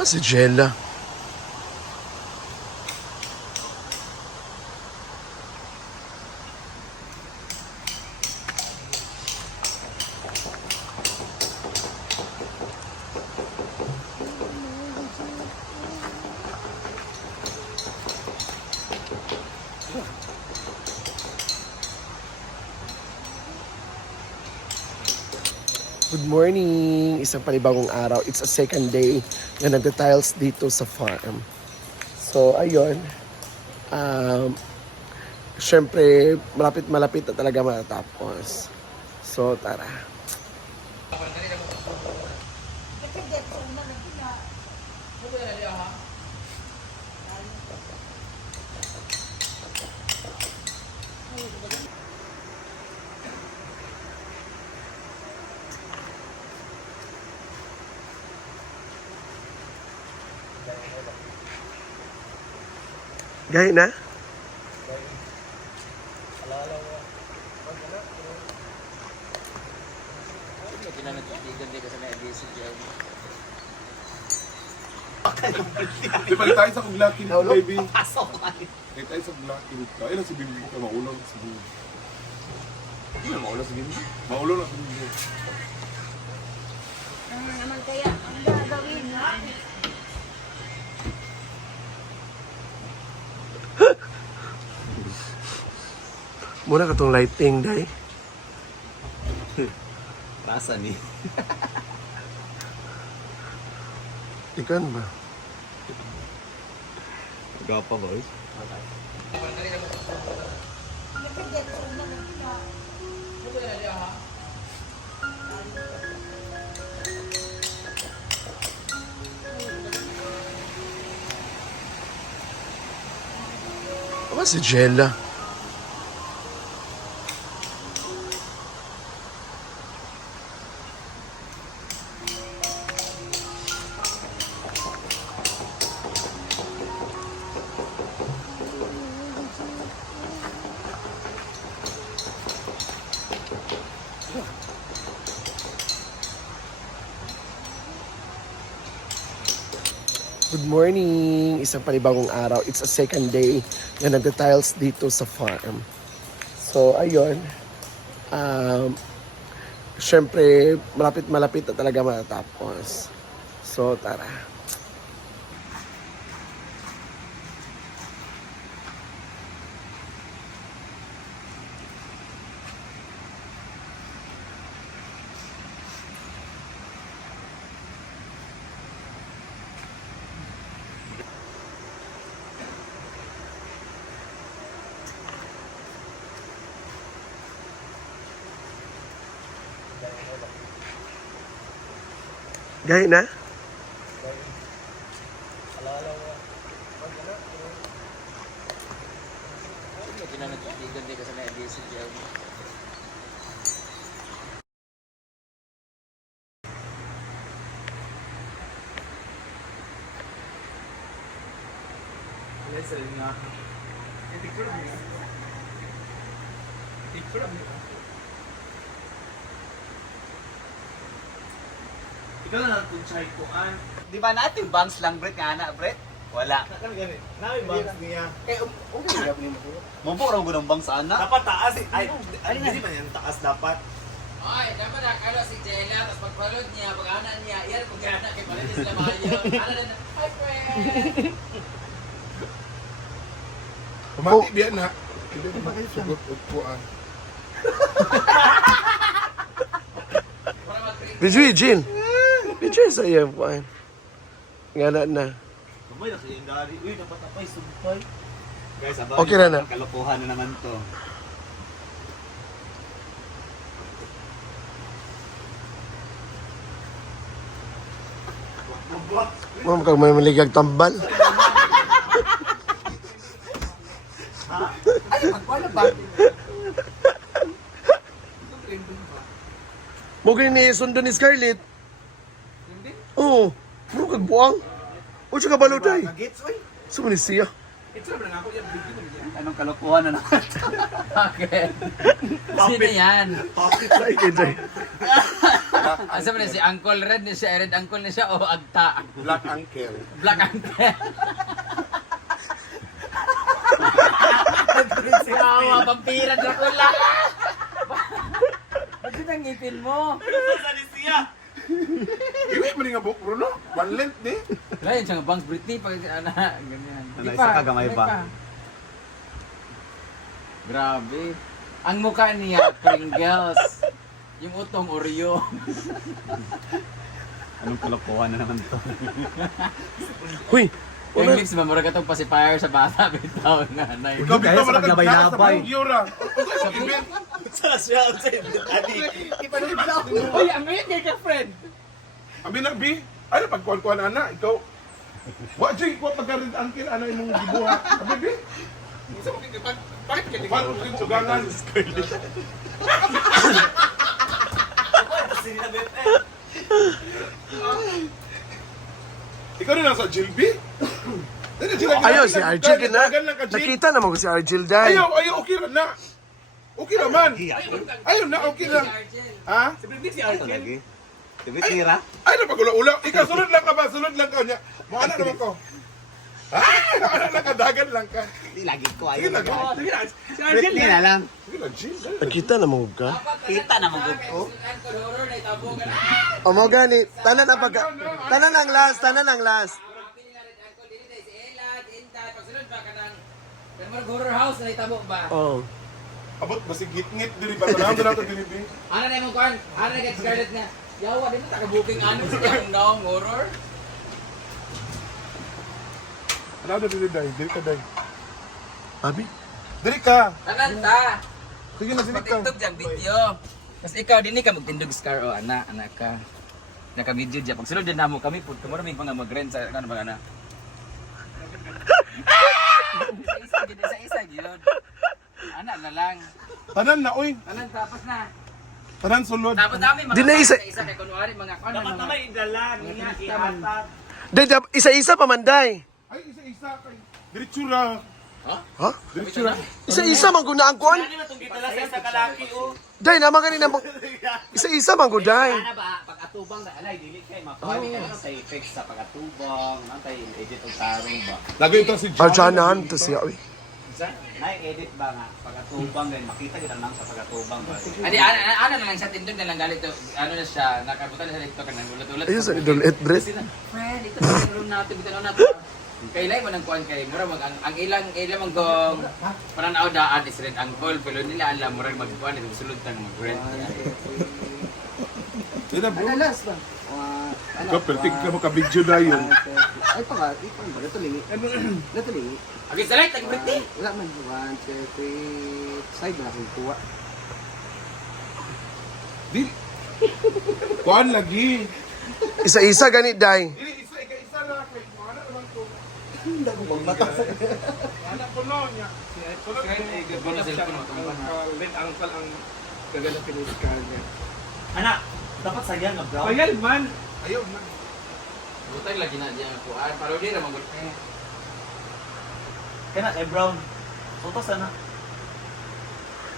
Aba si Jella. Good morning! Isang panibagong araw. It's a second day na nagda-tiles dito sa farm. So, ayun. Siyempre, malapit na talaga matatapos. So, tara. Gaya na? Di ba tayo sa kuglakin, baby? Ay tayo sa kuglakin. Ay lang si Bibi. Maulo lang si Bibi. Hindi na maulo si Bibi. Maulo lang si Bibi. Ano naman kaya ang gagawin na? Muna ka tong lighting, day. Pasa ni. Ikan ba? Gapa boy. Aba si Jella. Good morning! Isang panibagong araw. It's a second day na nagda-tiles dito sa farm. So, ayun. Siyempre, malapit na talaga matatapos. So, tara. Gaya na? Ikaw na lang kung chay ko an. Di ba natin bangs lang Brett nga na Brett? Wala. Namin bangs niya. Okay, Mampo raw ko ng bangs ana. Dapat taas eh. Ay, hindi man yan taas dapat. Ay, dapat nakalo si Jella, tapos pagpalod niya, pag-anan niya, iyan kung gana, kay pala niya sila mahayaw. Ano na, hi friend! Pumati biyan na. Hindi ko makisugot upuan. Bijui, Jin! Bijui sa iyo po. Ngana na. Kamay na sa iyong dari. Uy, dapat apay, sumpay. Guys, Okay na na. Kalokohan na naman to. Ma'am, kag may maligag tambal. Mo gani ni sundo ni Scarlett. Oo. Bro, kag buang. O siya kabalotay. Nagets, oy. Sumo ni siya. Anong kalokohan na naman to? Okay. Sino yan? Sa ikay, Jay. Asa man na si Uncle Red ni siya, Red Uncle ni siya o Agta. Black Uncle. Black Uncle. Si Mama, pampira Dracula. Bakit ang ngipin mo? Iwi mo nga buhok, Bruno. One length ni. Lain siya nga bangs Britney pag ganyan. Ano, isa ka gamay pa? Grabe. Ang mukha niya, Pringles. Yung utong Oreo. Anong kalokohan na naman to? Huy! Yung Wala. mix ba, mura ka itong pacifier sa bata, bitaw nga. Nay. Ikaw Kaya bitaw sa malakad paglabay-labay. sa Yura. Uy, ang ngayon kay ka, friend. Abi na, Bi. Ano, pagkuhan-kuhan, ana, ikaw. Wa, Jay, wa pagkarin angkin, ano yung mong gibuha. Abi, Bi. Bakit ka di ba? Sugangan. Ikaw rin nasa Jill, Bi? Ayaw, si Argel na. Nakita naman ko si Argel dahil. Ayaw, okay ra na. Okay naman. Ayaw na, okay na. Ha? Lagi. Tibit tira? Ay, na pag-ula-ula. Ikaw, sunod lang ka ba? Sunod lang ka niya. Maana naman ko. Maana lang ka, dagan lang ka. Di lagi ko Sige ayaw. lang. Britney na lang. Sige lang, Jill. Nakita naman ko ka. Kita na mong ko. Horror na itabo ka na. O mo gani, tanan ang pagka... Tanan ang last, tanan ang last. Pili na rin ako, dili na si Ella, si Inday, pagsunod ba ka ng... Pero mga horror house na itabo ba? Oh. Abot, basi git-ngit. Dili ba? Tanawag na natin, Dili, Bi. Ano na yung kuhan? Ano na kay Scarlett nga? Yawa, di mo taka-booking ano sa kanyang naong horror? Ano na, Dili, Day? Dili ka, Day. Abi? Dili ka. Tanan ta! Sige na, dili ka. Patindog dyan video. Tapos ikaw, din ka magtindog Scar o anak ka. Naka-video dyan. Pag sunod din na mo kami, puto mo rin pa nga mag-rent sa ano ba na? Isa-isa yun. Anak na lang. Tanan na, uy. Tanan, tapos na. Tanan, sulod. Tapos dami mga Di na isa- isa kay kunwari mga kwan na mga... idala niya ihatag. Dahil isa-isa pamanday. Ay, isa-isa kay. Diritsura. Ha? Diritsura. Isa-isa man guna ang kuan. Ano itong gitala sa isa kalaki o? Dahil naman kanina mo. Isa-isa man guday. Ano ba? Pag-atubang na alay, dili kay mapawali ka lang tayo fix sa pag-atubang. Ano tayo edit o tarong ba? Lagi ito si Jill. Arjanahan to siya. Uy. Na-edit ba nga? Pag-atubang din. Makita kita lang sa pag-atubang ba? Adi, ano na lang siya, tindog na lang galit to. Ano na siya, nakabutan na siya dito ka nang ulat-ulat. Ayun sa idol et breath. Friend, ito na yung room natin, bitan natin. Kailay mo ng kuan kay mura mag ang ilang mang gong pananaw daan is red uncle pero nila alam mura magkuan ito sulod tang mag-rent. Dili na, bro. Last ba? Ikaw, pertig ka maka-video na yun. Ay, pa ito ba? Ito lingi. Ito lingi. Okay, salay tag birthday. Wala man. 1, 2, 3. Side na akong kuha. Di. Kuan lagi. Isa-isa ganit day. Dili, isa na kay. Mana naman ko. Anak ko no niya. Sunod ko. Red uncle ang gagana pinuskal niya. Anak, dapat sayang na brown. Ayan man. Ayaw na. Butay lagi na diyan kuan pero di ra mag Kaya kay brown. Utos na.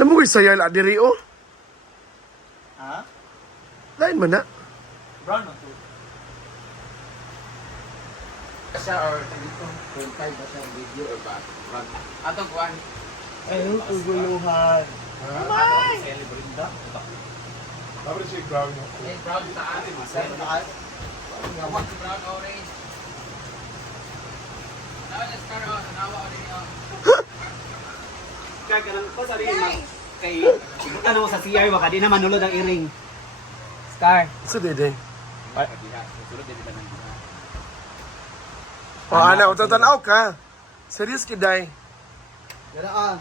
Namugoy sayal adiri oh. Ha? Lain man na. Brown na to. siya or dito 25 ba siya video or ba? Atong kuan. Ayun, tuguluhan. Ha? Celebrate da. Sabi siya ground niya. Eh brown sa atin masay. Brown brown orange. Nawa na scar o nawa orange o. Kagalan ko sa rin kay ano mo sa CR baka di na manulod ang iring. Scar. Sa dede. Sulod din ba nang O ana, utatanaw ka. Serious kiday. Gana ah.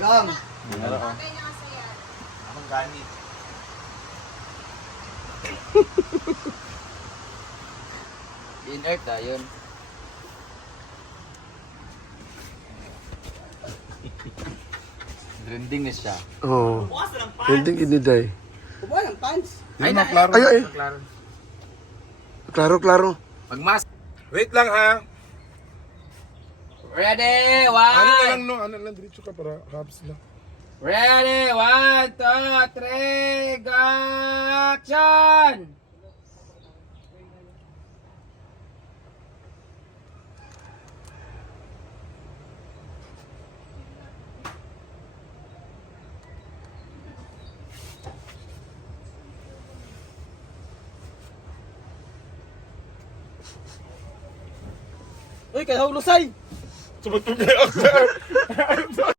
Gang. Okay na kasi yan. Amang ganit. in earth da yun. Trending na siya. Oh. Ending ini day. Kuha ng pants. Ay na, klaro. Ay ay. Klaro. Klaro klaro. Pag mas. Wait lang ha. Ready? Ano na lang One. no? Ano lang diretso ka para habs na. Ready? 1, 2, 3, go! Action! Uy, kaya lusay! Sumatog na ako, sir.